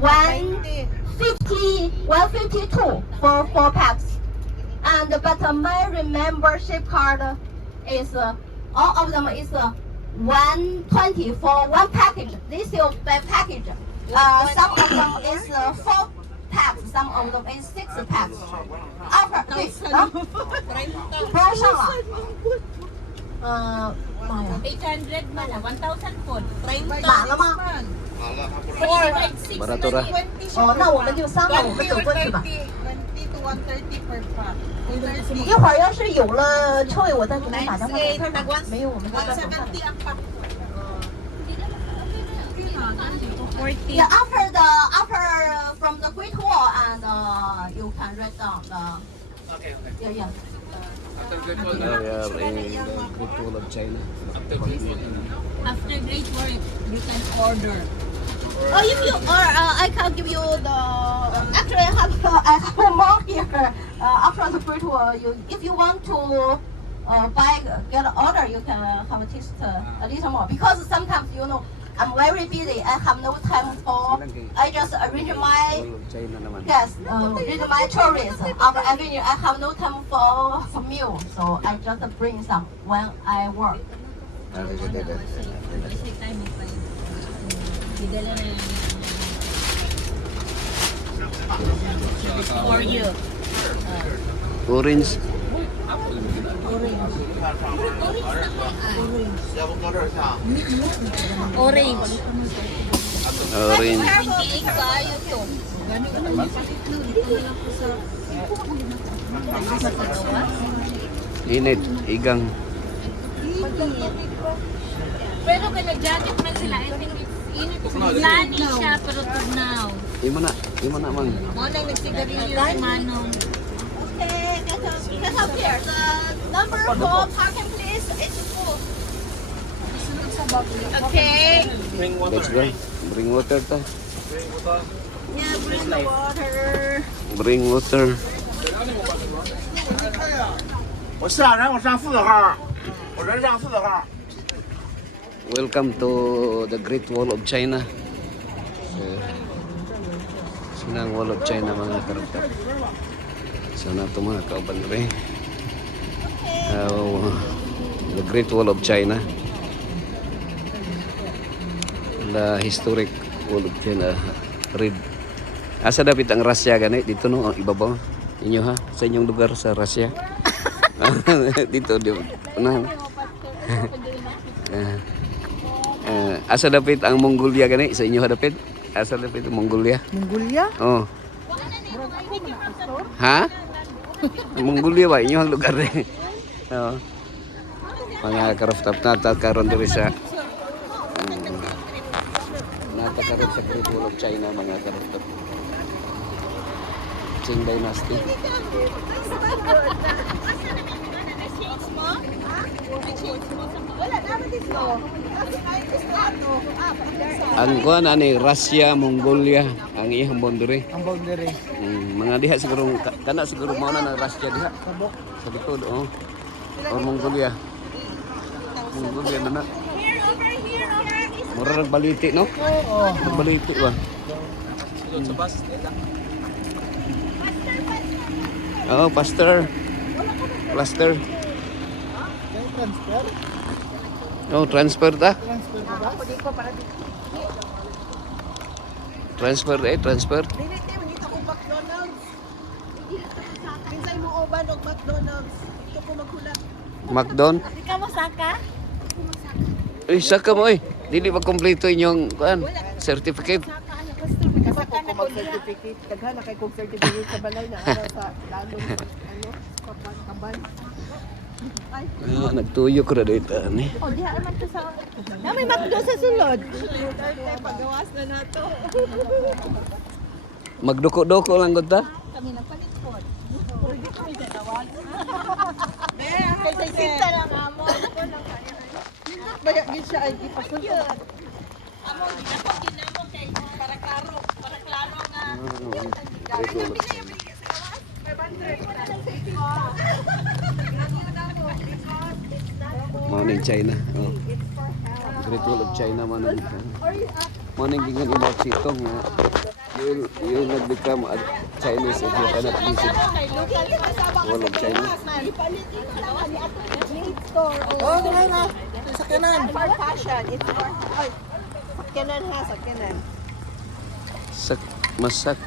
152 for 4 packs. And but my membership card is all of them is 120 for one package. This is by package. Some of them is 4 packs, some of them is 6 packs. Offer 对，不要上了。妈呀800 man, 1,000 po. 满了吗？ Barato ra. 哦，那我们就3个，我们走过去吧。 20 to 130 per pack. 一会儿要是有了臭味，我再给你打电话给他。没有，我们就在走上。 170 ang pack. Yeah, after from the Great Wall and you can write down the. Okay. Yeah, yeah. After Great Wall, We are in the Great Wall of China. After Great War, you can order. Oh, if you I can give you the. Actually, I have more here. After the Great Wall, if you want to get an order, you can have a taste a little more because sometimes I'm very busy. I have no time for. I just arrange my. Wall of China naman. Yes, with my tourists after avenue, I have no time for meal, so I just bring some when I work. Kasi time mo pa yun. Bidala na lang yan. For you. Orange. Orange. Orange. 28 kayo to. Init. Igang. Pero kala-jacket man sila. I think it's init. Lani siya pero tugnaw. Imo na man. Mo nang nagsigarilyo si Manong. Okay, get up here. The number 4 parking place is full. Okay. bring water. Let's go. Bring water ta. Yeah, bring the water. Bring water. 我下人，我上4号，我人上4号。 Welcome to the Great Wall of China. Sinang Wall of China mga karakter. Sana ito mga kauban rin. The Great Wall of China. The historic Wall of China. Read. Asa dapat ang Russia gani? Dito no, ang ibabaw. Inyo ha? Sa inyong lugar sa Russia. Dito, di ba? Unahan. Asa dapat ang Mongolia gani? Sa inyo ha dapat? Asa dapat ang Mongolia? Mongolia? Oh. Ha? Mongolia ba? Inyo ang lugar eh. Oo. Mga karaftap natakaroon diri sa natakaroon sa Great Wall of China mga karaftap. Qing Dynasty. Ang kuan ani Russia, Mongolia ang iyang boundary. Ang boundary. Mga diha siguro kana siguro mao na ng Russia diha. Sa likod oh. O Mongolia. Mongolia na na. Mura lang baliti no? Oo. Baliti ba? Oh, pastor. Plaster. Transfer? Oh, transfer ta? Transfer ba ba? Transfer transfer. Dili tayo, dito ko McDonald's. Minsan mo oban og McDonald's. Dito ko maghulat. McDon. Di ka masaka? Saka mo Dili ba kompleto inyong kuan certificate? Kasi kung mag-certificate, daghan na kay kong certificate sa balay na araw sa lalong kaban. Nagtuyo ko na dito ani. Oh, diha naman to sa. Na may McDo sa sulod. Pagawas na nato. Magduko-duko lang gud ta. Kami nagpalit po. Kasi Kita lang amo. Baya gid siya ay gipasun. Amo, ako ginamo kay para klaro nga. Great Wall of China. Mao ning China. Oh. Great Wall of China man ang Morning gingan imo sitong you will become a Chinese if you cannot visit wall of China. Oh, na. Sakyanan. For fashion. It's for... Ay, sakyanan ha, sakyanan. Masak.